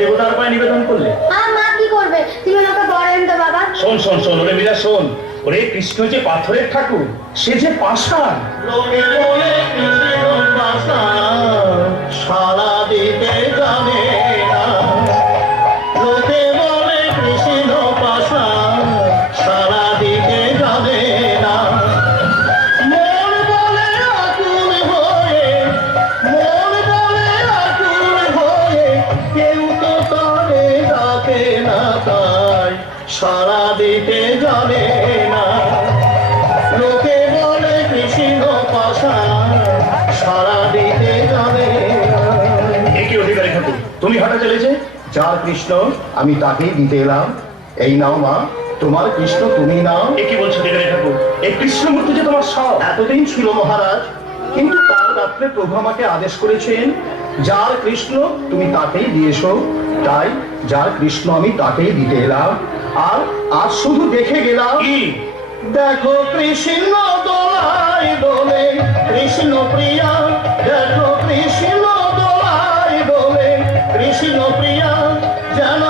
দেবতার পায়ে নিবেদন করলে? মা কি করবে? তুমি আমাকে বলেন তো বাবা। শোন শোন শোন ওরে মীরা শোন, ওরে কৃষ্ণ যে পাথরের ঠাকুর, সে যে পাষাণ। লোকে বলে কৃষ্ণ পাষাণ, সাড়া দিতে জানে না। লোকে বলে কৃষ্ণ পাষাণ, সাড়া দিতে জানে না। মন বলে আকুল হয়ে, মন বলে আকুল হয়ে, কেউ তো তারে ডাকে না, তাই সাড়া দিতে জানে না। লোকে বলে কৃষ্ণ পাষাণ, সাড়া দিতে জানে না। একই অধিকারী ঠাকুর, তুমি হঠাৎ চলেছে? যার কৃষ্ণ আমি তাকেই দিতে এলাম। এই নাও মা, তোমার কৃষ্ণ তুমি নাও। একই বলছো অধিকারী ঠাকুর? এই কৃষ্ণমূর্তি যে তোমার সব। এতদিন ছিল মহারাজ, কিন্তু কাল রাত্রে প্রভু আমাকে আদেশ করেছেন যার কৃষ্ণ তুমি তাকেই দিয়েছো, তাই যার কৃষ্ণ আমি তাকেই দিতে এলাম। আর আজ শুধু দেখে গেলাম। কি? দেখো কৃষ্ণ দোলায় দোলে, কৃষ্ণ প্রিয়া। দেখো কৃষ্ণ দোলায় দোলে, কৃষ্ণ প্রিয়া। যেন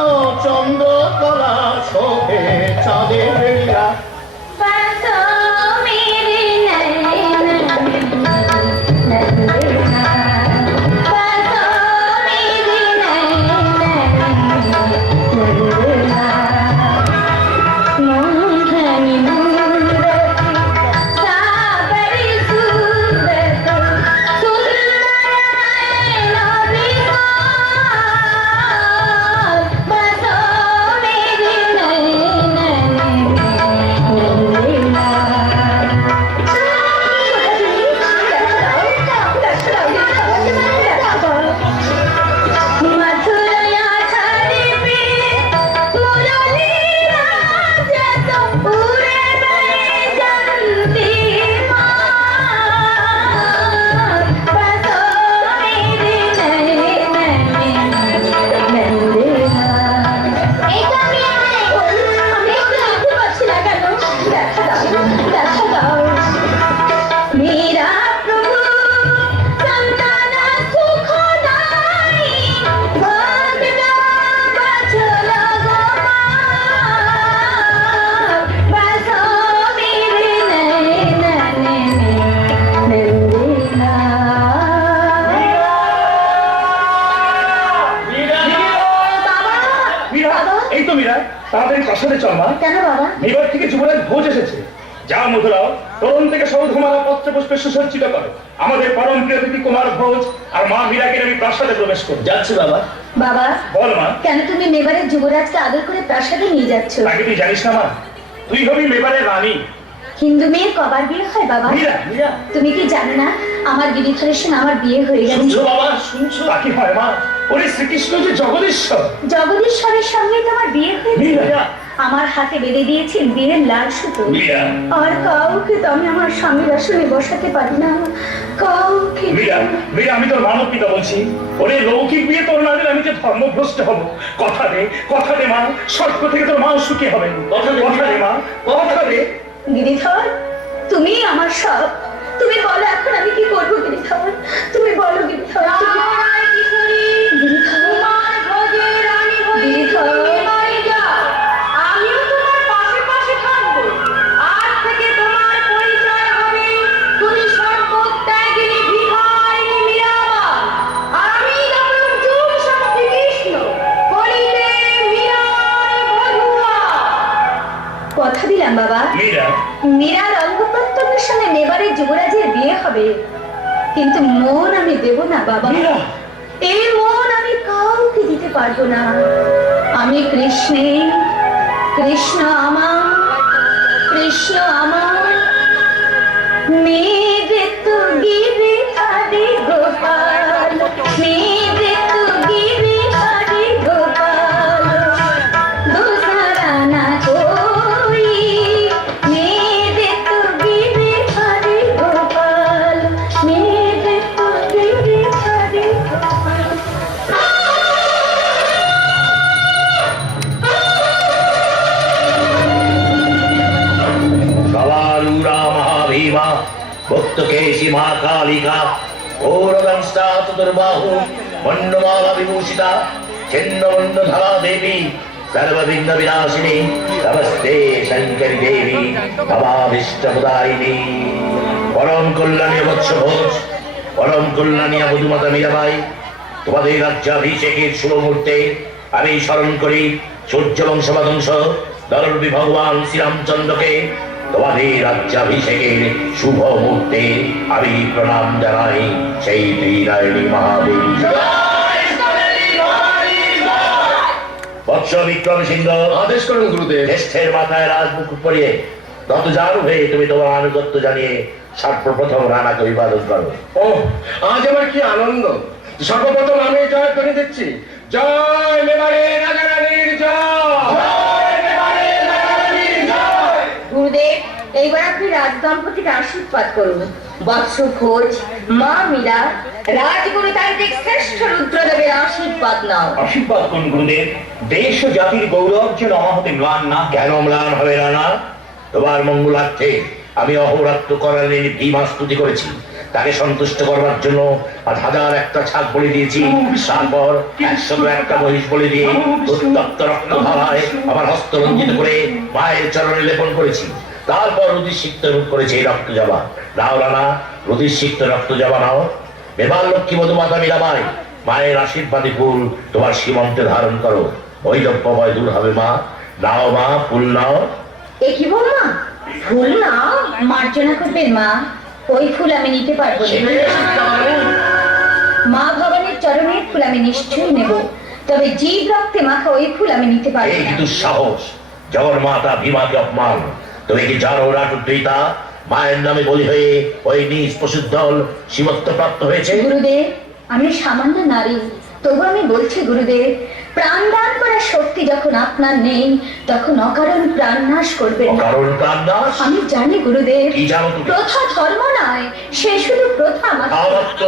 চন্দ্রকলা শোভে চাঁদে বেরিয়া। তাড়াতাড়ি প্রাসাদে চল মা। কেন বাবা? মেবার থেকে যুবরাজ ভোজ এসেছে। যা মধুরাও, তরুণ থেকে সৌধমালা পত্র পুষ্পে সুসজ্জিত করে। আমাদের পরম প্রিয় অতিথি কুমার ভোজ আর মা মীরাকে আমি প্রাসাদে প্রবেশ করি। যাচ্ছি বাবা। বাবা বল মা। কেন তুমি মেবারের যুবরাজকে আদর করে প্রাসাদে নিয়ে যাচ্ছ? তাকে তুই জানিস না মা, তুই হবি মেবারের রানী। হিন্দু মেয়ের কবার বিয়ে হয় বাবা? মীরা, মীরা, তুমি কি জানো না আমার গিরিধরের সঙ্গে আমার বিয়ে হয়ে গেছে? শুনছো বাবা, শুনছো? তা কি হয় মা? ওরে শ্রীকৃষ্ণ যে জগদীশ্বর। জগদীশ্বরের সঙ্গে তো আমার বিয়ে হয়েছে। মীরা, আমার হাতে বেঁধে দিয়েছেন বিয়ের লাল সুতো। মীরা, আর কাউকে তো আমি আমার স্বামীর আসনে বসাতে পারি না, কাউকে। মীরা, মীরা, আমি তোর মানব পিতা বলছি। ওরে লৌকিক বিয়ে তোর না দিলে আমি যে ধর্মভ্রষ্ট হব। কথা দে মা, স্বর্গ থেকে তোর মাও সুখী হবেন। কথা দে মা, কথা দে। গিরিধর, তুমি আমার সব। তুমি বলো এখন আমি কি করবো গিরিধর? তুমি বলো গিরিধর। আমিও তোমার পাশে পাশে থাকবো। আজ থেকে তোমার পরিচয় হবে তুমি সর্বত্যাগিনী বিহারিণী মীরাবাই। আর আমি তখন যুগ শক্তি কৃষ্ণ, বলিতে মীরার বধূয়া। কথা দিলাম বাবা, মীরা, মীরার অঙ্গ প্রত্যঙ্গের সঙ্গে মেবারের যুবরাজের বিয়ে হবে, কিন্তু মন আমি দেব না বাবা। মীরা, এই মন আমি কাউকে দিতে পারবো না। আমি কৃষ্ণে, কৃষ্ণ আমার, কৃষ্ণ আমার। মেঘে তু গিরি হরি গোপাল, মেঘে তু গিরি হরি গোপাল। दूसरा ना कोई, मेरे तो गिरे हरि गोपाल, मेरे तो गिरे हरि गोपाल। गवारूरा महाभीमा, भक्तकेशी महाकालिका, घोरदंष्टा चतुर्बाहु, मंडमाला विभूषिता, छिन्नमुण्डधरा देवी सर्वविघ्न विनाशिनी नमस्ते शंकरी देवी भवाभीष्टप्रदायिनी परम कल्याणी वत्स भोज परम कल्याणी मधुमाता मीराबाई তোমাদের রাজ্যাভিষেকের শুভ মুহূর্তে আমি স্মরণ করি সূর্য বংশবংশ দরবি ভগবান শ্রীরামচন্দ্রকে তোমাদের রাজ্যাভিষেকের শুভ মুহূর্তে আমি প্রণাম জানাই সেই ত্রিনায়ণী মহাদেবী বৎস বিক্রম সিংহ আদেশ করুন গুরুদেব। জ্যেষ্ঠের মাথায় রাজমুকুট পরিয়ে রথযাত্রী হয়ে তুমি তোমার আনুগত্য জানিয়ে সর্বপ্রথম রানাকে অভিবাদন করো। ও আজ আমার কি আনন্দ! সর্বপ্রথম আমি জয় করে দিচ্ছি, জয় মেবারে রাজা রানীর জয়। গুরুদেব, এইবার আপনি রাজ দম্পতির আশীর্বাদ করুন। বৎস ভোজ, মা মীরা, রাজগুরু তান্ত্রিক শ্রেষ্ঠ রুদ্রদেবের আশীর্বাদ নাও। আশীর্বাদ করুন গুরুদেব। দেশ ও জাতির গৌরব যেন আমাদের ম্লান না হয়। কেন ম্লান হবে রানা? তোমার মঙ্গলার্থে আমি অহোরাত্র করালের ভীমা স্তুতি করেছি। তাকে সন্তুষ্ট করবার জন্য আজ 1001টা ছাগ বলে দিয়েছি। তারপর 101টা মহিষ বলে দিয়ে উত্তপ্ত রক্ত ধারায় আমার হস্ত রঞ্জিত করে মায়ের চরণে লেপন করেছি। তারপর রুধিরসিক্ত রূপ করেছে এই রক্ত জবা। নাও রানা, রুধিরসিক্ত রক্ত জবা নাও। মেবার লক্ষ্মী মধুমাতা মীরাবাই, মায়ের আশীর্বাদী ফুল তোমার সীমন্তে ধারণ করো। বৈদব্য ভয় দূর হবে মা। নাও মা, ফুল নাও। এ কি বৌমা, ফুল নাও, মার্জনা করবেন মা। ওই ফুল আমি নিতে পারবো না। মা ভবানীর চরণের ফুল আমি নিশ্চয়ই নেব, তবে জীব রক্তে মাখা ওই ফুল আমি নিতে পারবো এই না। দুঃসাহস! জগন্মাতা ভীমাকে অপমান! তুমি কি জানো রাটুদ্রিতা মায়ের নামে বলি হয়ে ওই নিজ পশুর দল শিবত্ব প্রাপ্ত হয়েছে? গুরুদেব, আমি সামান্য নারী, তবু আমি বলছি গুরুদেব, প্রাণ দান করার শক্তি যখন আপনার নেই, তখন অকারণ প্রাণ নাশ করবেন না। কারণ প্রাণ দাস? আমি জানি গুরুদেব, কি জানো তুমি? প্রথা ধর্ম নয়, সে শুধু প্রথা মাত্র। প্রথামাত্র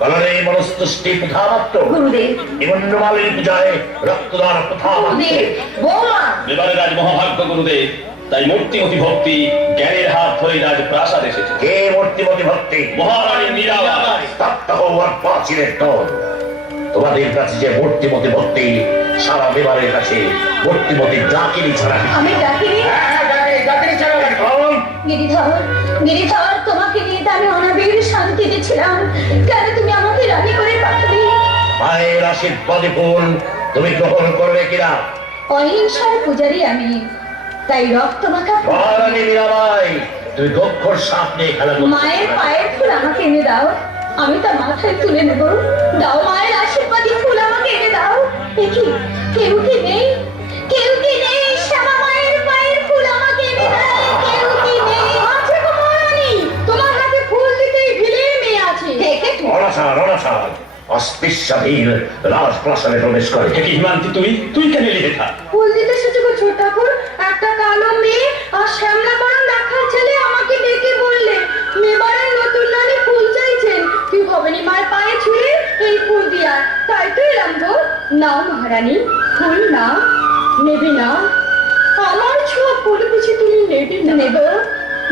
কলনে মনস্তুষ্টি প্রথামাত্র। গুরুদেব, নিমন্নমালিনী পূজায় রক্তদান প্রথামাত্র। গুরুদেব, বৌমা, এবারে রাজ মহাভাগ্য গুরুদেব, তাই মূর্তিমতি ভক্তি জ্ঞানের হাত ধরে রাজ প্রাসাদ এসেছে। কে মূর্তিমতি ভক্তি? মহারানী মীরাবাই। তপ্ত হওয়ার পাঁচিলের দল। তোমাদের কাছে যে মূর্তিমতি ভক্তি, সারা বিবারের কাছে মূর্তিমতি ডাকিনি ছাড়া কিছু আমি ডাকিনি। কারণ গিরিধর, গিরিধর, তোমাকে নিয়ে তো আমি অনাবিল শান্তিতে ছিলাম, কেন তুমি আমাকে রানী করে পাঠালে? মায়ের আশীর্বাদী ফুল তুমি গ্রহণ করবে কিনা? অহিংসার পূজারী আমি, তাই রক্ত মাখা ফুল। মহারানী মীরাবাই, তুমি গক্ষর সাপ নিয়ে খেলা করছো। মায়ের পায়ের ফুল আমাকে এনে দাও, আমি তা মাথায় তুলে নেব। দাও মায়ের আশীর্বাদী ফুল আমাকে এনে দাও। দেখি কেউ কি নেই, কেউ কি নেই? শ্যামা মায়ের পায়ের ফুল আমাকে এনে দাও। কেউ কি নেই? আছে গো মহারানী, তোমার হাতে ফুল দিতেই ভিলের মেয়ে আছে। দেখে তো। অনাচার অনাচার অস্পৃশ্যাধীন রাজপ্রাসাদে প্রবেশ করে। কি হিমান্তি, তুই কেন লিখে থাক? ফুল দিতে এসেছে গো ছোট ঠাকুর, একটা কালো মেয়ে আর শ্যামলা বরণ দেখার ছেলে আমাকে ডেকে বললে মেবারের নতুন রানী ফুল চাইছেন, কি ভবানী মায়ের পায়ে ছুঁয়ে এই ফুল দিয়া, তাই তো এলাম গো। নাও মহারানী, ফুল নাও। নেবে না? আমার ছোঁয়া ফুল বুঝি তুমি নেবে না? নেব,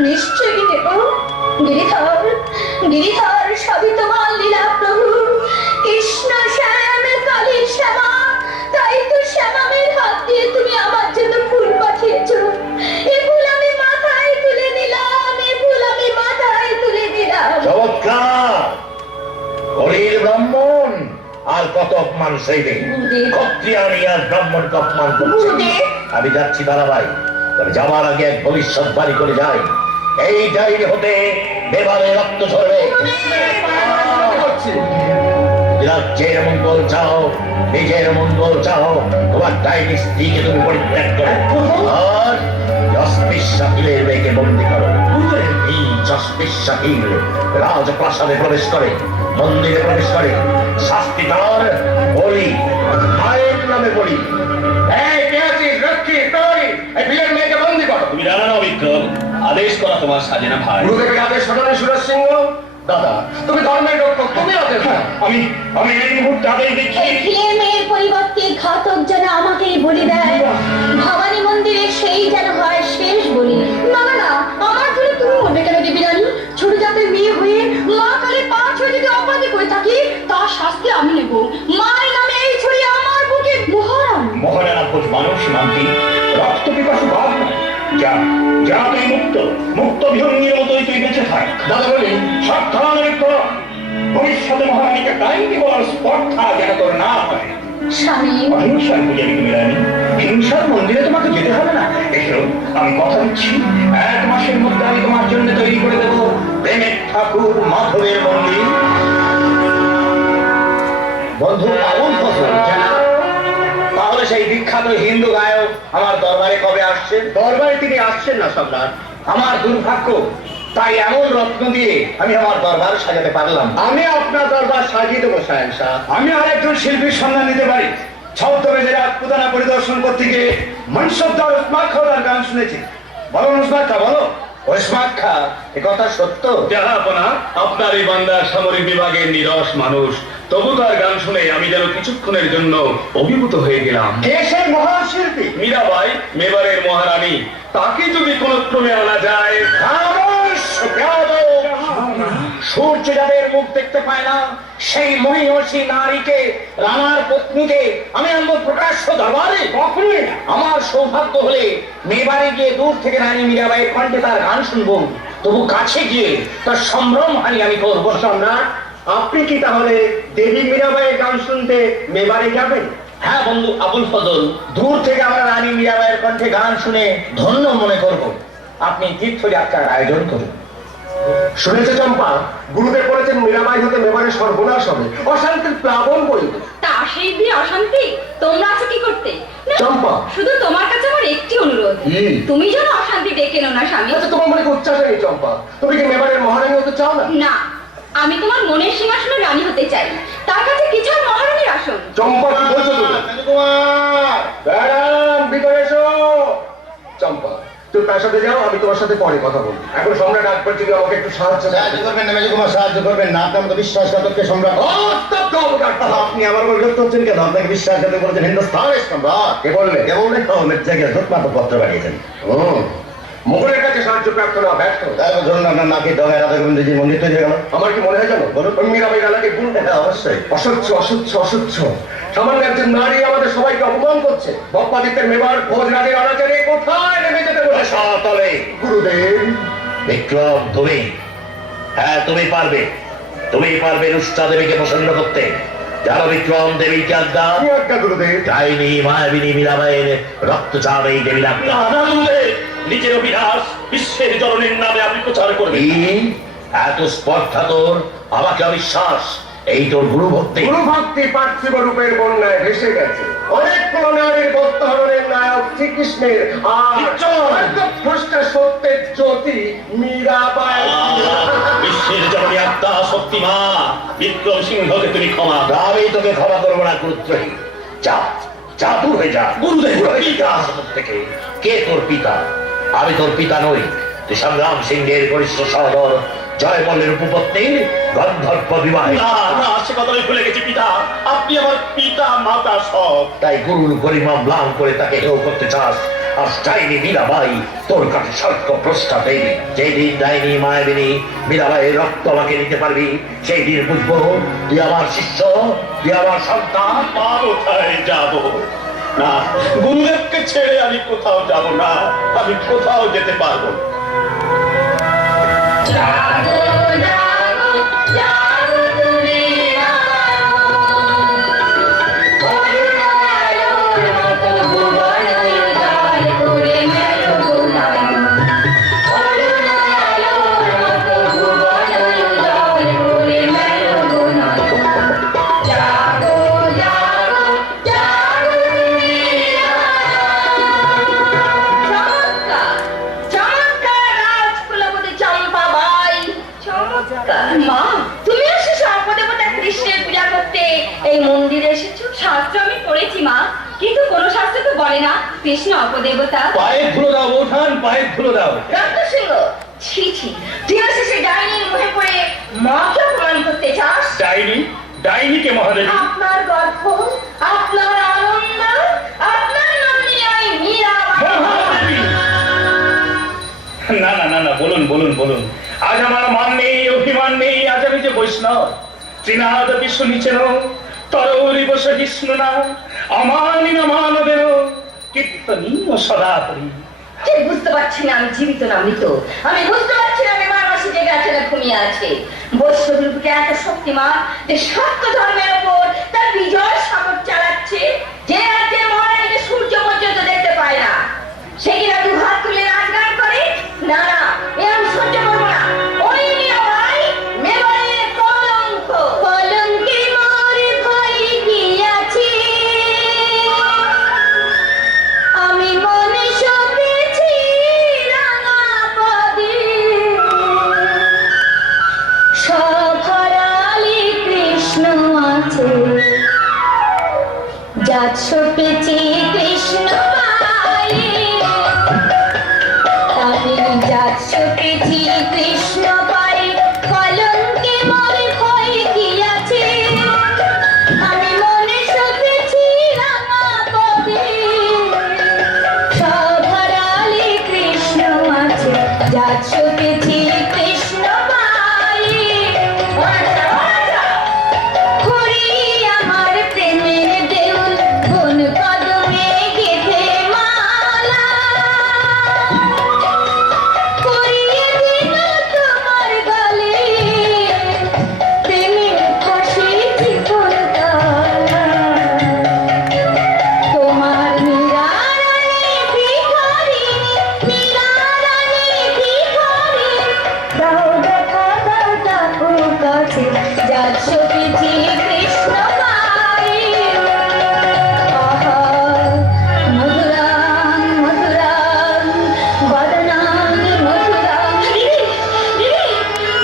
নিশ্চয়ই নেব। গিরিধর, গিরিধর, সবই তোমার লীলা প্রভু। কৃষ্ণ শ্যাম কালী শ্যামা, তাই তো শ্যামামের হাত দিয়ে তুমি আমার জন্য ফুল পাঠিয়েছো। এ ফুল আমি মাথায় তুলে নিলাম, এ ফুল আমি মাথায় তুলে দিলাম। চমৎকার! হরির ব্রাহ্মণ আর কত অপমান সইবে? ক্ষত্রিয়ানি আর ব্রাহ্মণকে অপমান করছে। গুরুদেব, আমি যাচ্ছি দাঁড়াবাই, তবে যাওয়ার আগে এক ভবিষ্যৎবাণী করে যাই। এই ডাইরি হতে বেবারে রক্ত ঝরবে। রাজ্যের মঙ্গল চাও, নিজের মঙ্গল চাও, তোমার ডাইনি স্ত্রীকে তুমি পরিত্যাগ করো আর অস্পৃশ্যাহিলের মেয়েকে বন্দি করো। এই অস্পৃশ্যাহিল রাজপ্রাসাদে প্রবেশ করে, মন্দিরে প্রবেশ করে, শাস্তি তার বলি, মায়ের নামে বলি। এই কে আছিস? রক্ষী, প্রহরী, এই বিলের মেয়েকে বন্দি করো। তুমি জানো না বিক্রম, আদেশ করা তোমার সাজে না ভাই। গুরুদেবের আদেশ শোনানি সুরেশ সিংহ। দাদা, তুমি ধর্মের রক্ষক, তুমি আদেশ দাও। আমি আমি এই মুহূর্তে আদেশ দিচ্ছি। এই ছেলে মেয়ের পরিবর্তে ঘাতক যেন আমাকেই বলি দেয়। ভবানী মন্দিরে সেই যেন হয় শেষ বলি। না না না, আমার ফুলে তুমি মরবে কেন দেবী রানী? ছোট জাতের মেয়ে হয়ে মা কালে পা ছুঁয়ে যদি অপরাধী করে থাকি, তার শাস্তি আমি নেব। মায়ের নামে এই ছুরি আমার মানুষ মানতি রক্ত পিপাসু বাদ নাই। যা যা তুই মুক্ত, মুক্ত বিহঙ্গির মতোই তুই বেঁচে থাক। দাদা বলি সাবধানের কর, ভবিষ্যতে মহারানীকে ডাইনি বলার স্পর্ধা যেন তোর না হয়। স্বামী, অহিংসার পূজা তুমি রানী, হিংসার মন্দিরে তোমাকে যেতে হবে না। এসো, আমি কথা দিচ্ছি 1 মাসের মধ্যে আমি তোমার জন্য তৈরি করে দেবো প্রেমের ঠাকুর মাধবের মন্দির। বন্ধু আবুল ফজল, তাহলে সেই বিখ্যাত হিন্দু গায়ক আমার দরবারে কবে আসছেন? দরবারে তিনি আসছেন না সম্রাট, আমার দুর্ভাগ্য। তাই এমন রত্ন দিয়ে আমি আমার দরবার সাজাতে পারলাম। আমি আপনার দরবার সাজিয়ে দেবো শাহেনশাহ। আমি আরেকজন শিল্পীর সন্ধান নিতে পারি। ছদ্মবেশে রাজপুতানা পরিদর্শন করতে গিয়ে মনসবদার উসমাক খাওয়ার গান শুনেছি। বলো উসমাক খা, বলো। ওসমান খা, এ কথা সত্য? জাহাপনা, আপনার এই বান্দার সামরিক বিভাগের নিরস মানুষ, তবু তার গান শুনে আমি যেন কিছুক্ষণের জন্য অভিভূত হয়ে গেলাম। কে সেই মহান শিল্পী? মীরাবাই, মেবারের মহারানী। তাকে যদি কোন ক্রমে আনা যায়। খামোশ, বেয়াদব! সূর্য যাদের মুখ দেখতে পায় না, সেই মহিষী নারীকে, রানার পত্নীকে আমি আনবো প্রকাশ্য দরবারে? কখনোই না। আমার সৌভাগ্য হলে মেবারে গিয়ে দূর থেকে রানী মীরাবাইয়ের কণ্ঠে তার গান শুনবো, তবু কাছে গিয়ে তার সম্ভ্রম হানি আমি করবো। সম্রাট, আপনি কি তাহলে দেবী মীরাবাইয়ের গান শুনতে মেবারে যাবেন? হ্যাঁ বন্ধু আবুল ফজল, দূর থেকে আমরা রানী মীরাবাইয়ের কণ্ঠে গান শুনে ধন্য মনে করব। আপনি তীর্থযাত্রার আয়োজন করুন। শুনেছে চম্পা, গুরুদেব বলেছেন মীরাবাই হতে মেবারে সর্বনাশ হবে, অশান্তির প্লাবন বইবে। তা সেই দিয়ে অশান্তি? তোমরা আছো কি করতে? না, চম্পা। শুধু তোমার কাছে আমার একটি অনুরোধ, কি? তুমি যেন অশান্তি ডেকে নো না স্বামী। আচ্ছা, তোমার মনে উচ্চাস নেই চম্পা? তুমি কি মেবারের মহারানী হতে চাও না? না, আমি তোমার মনের সিংহাসনে রানী হতে চাই, তার কাছে কিছু আর মহারানীর আসন। চম্পা, কি বলছো তুমি? ম্যাডাম, ভিতরে এসো। চম্পা, তুমি তার সাথে যাও, আমি তোমার সাথে পরে কথা বলবো। এখন সম্রাট আকবর যদি আমাকে একটু সাহায্য করবেন না, মেজকুমার সাহায্য করবেন না, আপনার মতো বিশ্বাসঘাতককে সম্রাট। আপনি আমার বলতে করছেন কেন? আপনাকে বিশ্বাসঘাতক বলেছেন হিন্দুস্তানের সম্রাট। কে বললে? কে বললে? জায়গায় ধূপমাত্র পত্র পাঠিয়েছেন। মোগলের কাছে সাহায্য প্রার্থনা না ব্যর্থ। তারপর ধরুন আপনার নাকি দগায় রাধা গোবিন্দজির মন্দির তৈরি হয়ে গেল। আমার কি মনে হয় জানো? বলুন। মীরাবাই গালাকে গুণ। হ্যাঁ, অবশ্যই। অসহ্য, অসহ্য, অসহ্য। সামান্য একজন নারী আমাদের সবাইকে অপমান করছে। বপ্পাদিত্যের মেবার ভোজরাজের অনাচারে কোথায় নেমে যেতে বলেছে? তলে গুরুদেব। বিক্রম, তুমি, হ্যাঁ তুমি পারবে, তুমি পারবে রুষ্টা দেবীকে প্রসন্ন করতে। জানো বিক্রম, দেবীর কি আজ্ঞা? কি আজ্ঞা গুরুদেব? ডাইনি মায়াবিনী মীরাবাইয়ের রক্তচাপ এই দেবীর আজ্ঞা। নিজের অভিলাষ বিশ্বের জননীর নামে আপনি প্রচার করবেন। কি? এত স্পর্ধা তোর? আমাকে অবিশ্বাস? এই তোর গুরু ভক্তি? গুরু ভক্তি পার্থিব রূপের বন্যায় ভেসে গেছে। অনেক নারীর বত্তহরণের নায়ক শ্রীকৃষ্ণের আর স্রষ্টা সত্যের জ্যোতি মীরাবাই। বিশ্বের জননী আত্মা শক্তি মা বিক্রম সিংহকে তুমি ক্ষমা দাও। আমি তোকে ক্ষমা করবো না গুরুত্রহী। যা, যা দূর হয়ে যা। গুরুদেব, যা আশ্রম থেকে। কে তোর পিতা? আমি তোর পিতা নই। তুই সংগ্রাম সিংহের কনিষ্ঠ সহোদর জয়মলের উপপত্নীর গন্ধর্ব বিবাহ। না না, সে কথা আমি ভুলে গেছি পিতা। আপনি আমার পিতা মাতা সব। তাই গুরুর গরিমা ম্লান করে তাকে হেয় করতে চাস? আর ডাইনি মীরাবাই তোর কাছে স্বর্গ প্রস্তাব দেবী। যেদিন ডাইনি মায়াবিনী মীরাবাইয়ের রক্ত আমাকে নিতে পারবি, সেই দিন বুঝবো তুই আমার শিষ্য, তুই আমার সন্তান। মা, কোথায় যাব? না, গুরুদেবকে ছেড়ে আমি কোথাও যাব না, আমি কোথাও যেতে পারবো না। জাগো জাগো জাগো তুমি করুণালোর মতো ভুবন উদার করে মেলো গোলাম। করুণালোর মতো ভুবন উদার করে মেলো গোলাম। জাগো জাগো জাগো তুমি চমৎকার চমৎকার রাজকুলবতী চম্পাবাই, চমৎকার। মা, তুমি এসেছো সর্বদেবতা কৃষ্ণের পূজা করতে এই মন্দিরে এসেছো? শাস্ত্র আমি পড়েছি মা, কিন্তু কোন শাস্ত্র তো বলে না কৃষ্ণ অপদেবতা। পায়ে ধুলো দাও বৌঠান, পায়ে ধুলো দাও। রত্নসিংহ, ছি ছি, তুই শেষে ডাইনির মুখে পড়ে মাকে অপমান করতে চাস? ডাইনি? ডাইনিকে মহাদেবী? আপনার গর্ভ, আপনার আনন্দ, আপনার নন্দিনী আমি মীরাবাই। মহাদেবী! না না না না, বলুন বলুন বলুন। আজ আমার মান নেই, অভিমান নেই। আজ আমি যে বৈষ্ণব, শ্রীনাথ বিষ্ণু নিচেন তরৌরি বসে বিষ্ণু না আমানি না মানবের কীর্তনী ও সদাপরি। ঠিক বুঝতে পারছি না আমি জীবিত না মৃত। আমি বুঝতে পারছি না আমি মানবাসী জেগে আছে না ঘুমিয়ে আছে। বৈষ্ণবরূপকে এত শক্তিমান যে সত্য ধর্মের ওপর তার বিজয় সাগর চালাচ্ছে, যে রাজ্যে মহারানীকে সূর্য পর্যন্ত দেখতে পায় না, সে কিনা দু হাত তুলে নাচ গান করে। না না, এ আমি সহ্য করবো না। ওই নিরাময় মেবারের কলঙ্ক। কলঙ্কে মোর ভয় গিয়াছে, আমি মনে সপেছি রাঙা পদে, সভরালি কৃষ্ণ আছে, যাত সপেছি কৃষ্ণ পায়ে, আমি যাত সপেছি কৃষ্ণ পায়ে, কলঙ্কে মোর ভয় গিয়াছে, আমি মনে সপেছি রাঙা পদে, সভরালি কৃষ্ণ আছে, যাত সপেছি কৃষ্ণ পায়ে, হরি আমার প্রেমের দেউল, বন কদমে গেঁথে মালা, পরিয়ে দিল তোমার গলে, প্রেমের ফাঁসি চিকন তালা, তোমার মীরারানী ভিখারিণী, মীরারানী ভিখারিণী, দাও দেখা দাও ডাকো কাছে, যার সপেছি কৃষ্ণ পায়ে, আহা মধুরাং মধুরাং বদনাং মধুরাং। দিদি দিদি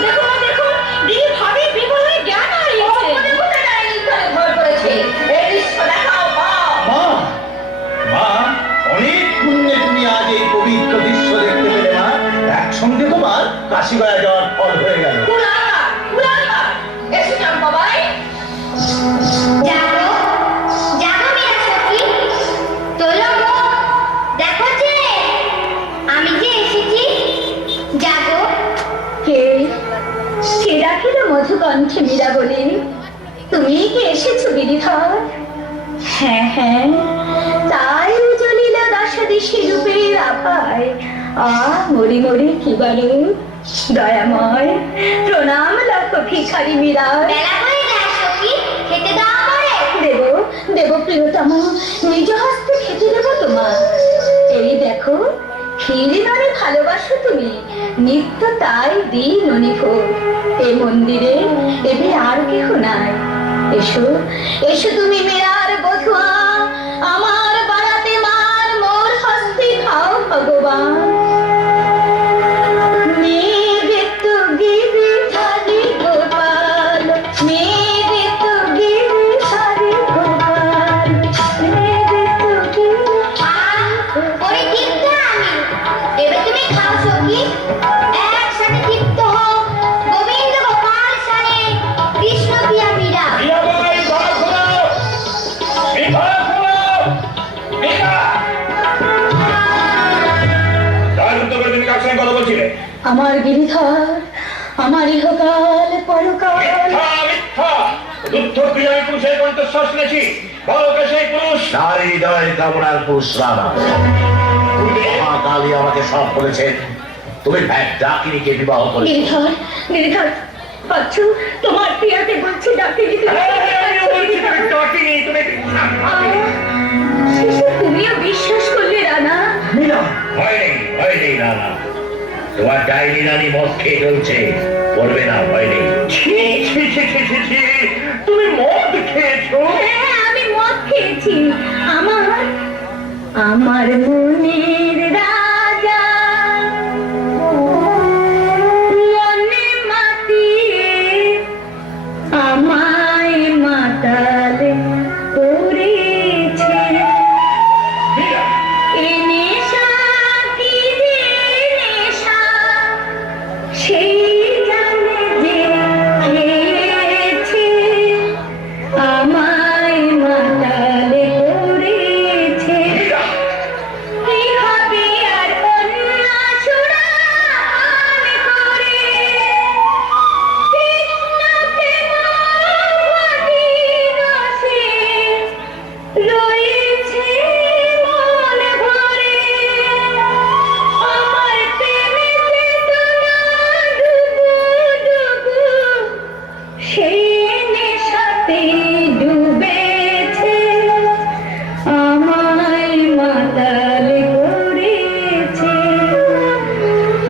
দেখো না, দেখো দিদি ভাবি বিমল হয়ে জ্ঞান হারিয়েছে। ভর করেছে এই দৃশ্য দেখাও পাও। মা, মা, অনেক পুণ্যে তুমি আজ এই পবিত্র দৃশ্য দেখতে পেলে মা। একসঙ্গে তোমার কাশিগয়া যাওয়ার ফল হয়ে গেল। কুলাঙ্গার, কুলাঙ্গার, এসো যান বাবাই। জাগো জাগো মেরা সখী, তোলো মুখ, দেখো যে আমি যে এসেছি, জাগো। কে কে ডাকিল মধুকণ্ঠে মীরা বলে, তুমি কি এসেছো গিরিধর? হ্যাঁ হ্যাঁ, তাই জ্বলিল দশদিশি রূপের আভায়, মরি মরি কি বলো দয়াময়, প্রণাম লক্ষ ভিখারি মীরা। বেলা হয়ে যায় সখী, খেতে দাও আমারে। দেব দেব প্রিয়তমা, নিজ হস্তে খেতে দেব তোমার। এই দেখো ক্ষীর নামে ভালোবাসো তুমি, নিত্য তাই দিই ননিভোর। এই মন্দিরে এবে আর কেহ নাই, এসো এসো তুমি মেরার বধুয়া, আমার বাড়াতে মান মোর হস্তে খাও ভগবান। মেরে তো গিরিধারী গোপাল, মেরে তো গিরিধারী গোপাল, মেরে তো ওরে দীপ্ত আমি, এবার তুমি খাও সখী, একসাথে দীপ্ত হোক গোবিন্দ গোপাল সারে কৃষ্ণ প্রিয়া মীরা। মীরাবাই, ঘর খোলো! এই ঘর খোলো! মীরা! তার উত্তর করে তুমি কার সঙ্গে কথা বলছিলে? আমার গিরিধর, আমার ইহকাল পরকাল, মিথ্যা, মিথ্যা! উত্তর দিয়ে আমি পুরুষের কণ্ঠস্বর শুনেছি। বলো কে সেই পুরুষ? নারী হৃদয়ের কামনার পুরুষ রানা। মহাকালী আমাকে সব বলেছেন, তুমি এক ডাকিনীকে বিবাহ করেছো। গিরিধর গিরিধর পাচ্ছ, তোমার প্রিয়াকে বলছি ডাকিনি। আমিও বলছি তুমি ডাকিনি, তুমি শেষে তুমিও বিশ্বাস করলে রানা? মীরা, ভয় নেই না না, তোমার ডাইনি রানী মদ খেয়ে চলছে, করবে না, ভয় নেই। ছি ছি ছি ছি ছি ছি! তুমি মদ খেয়েছো? হ্যাঁ আমি মদ খেয়েছি। আমার আমার মনের রাজা মনে মাতিয়ে আমায় মাতাল করেছে। মীরা! এ নেশা কি যে নেশা, সেই জানে যে খেয়েছে, আমায় মাতাল করেছে। মীরা! ইহা সেই নেশাতে